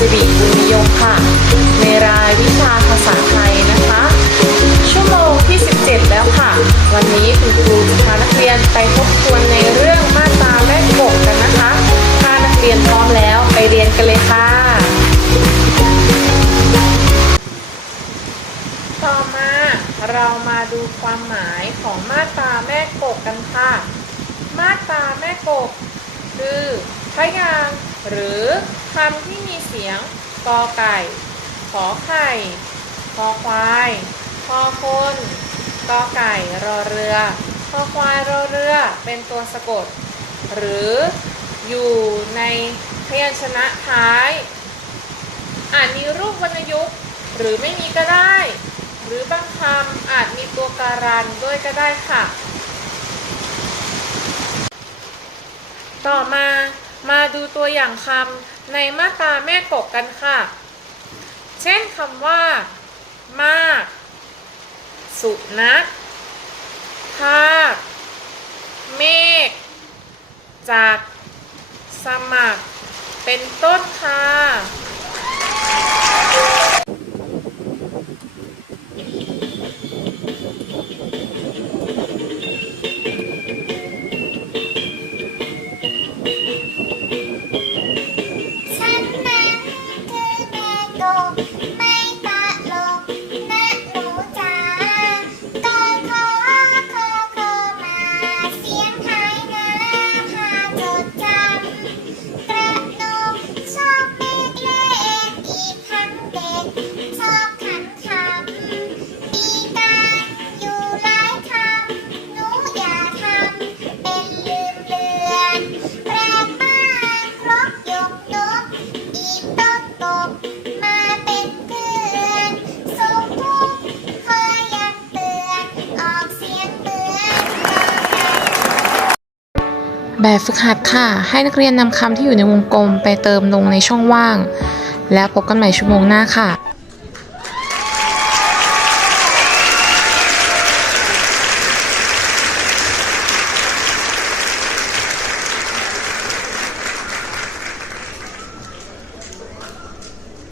สิริบุญนิยมค่ะ ในรายวิชาภาษาไทยนะคะ ชั่วโมงที่ 17 แล้วค่ะ วันนี้คุณครูพานักเรียนไปทบทวนในเรื่องมาตราแม่กฎกันนะคะ ถ้านักเรียนพร้อมแล้วไปเรียนกันเลยค่ะ ต่อมาเรามาดูความหมายของมาตราแม่กกกันค่ะ มาตราแม่กกคือพยางค หรือคำที่มีเสียงกอไก่ ขอไข่ คอควายคอคนกอไก่รอเรือคอควายรอเรือเป็นตัวสะกด หรืออยู่ในพยัญชนะท้าย อาจมีรูปวรรณยุกต์หรือไม่มีก็ได้ หรือบางคำอาจมีตัวการันด้วยก็ได้ค่ะ ต่อมา มาดูตัวอย่างคำในมาตราแม่กกกันค่ะ เช่นคำว่า มาก สุนัขภาค เมฆ จาก สมัคร เป็นต้นค่ะ แแบบฝึกหัดค่ะ ให้นักเรียนนำคำที่อยู่ในวงกลมไปเติมลงในช่องว่าง แล้วพบกันใหม่ชั่วโมงหน้าค่ะ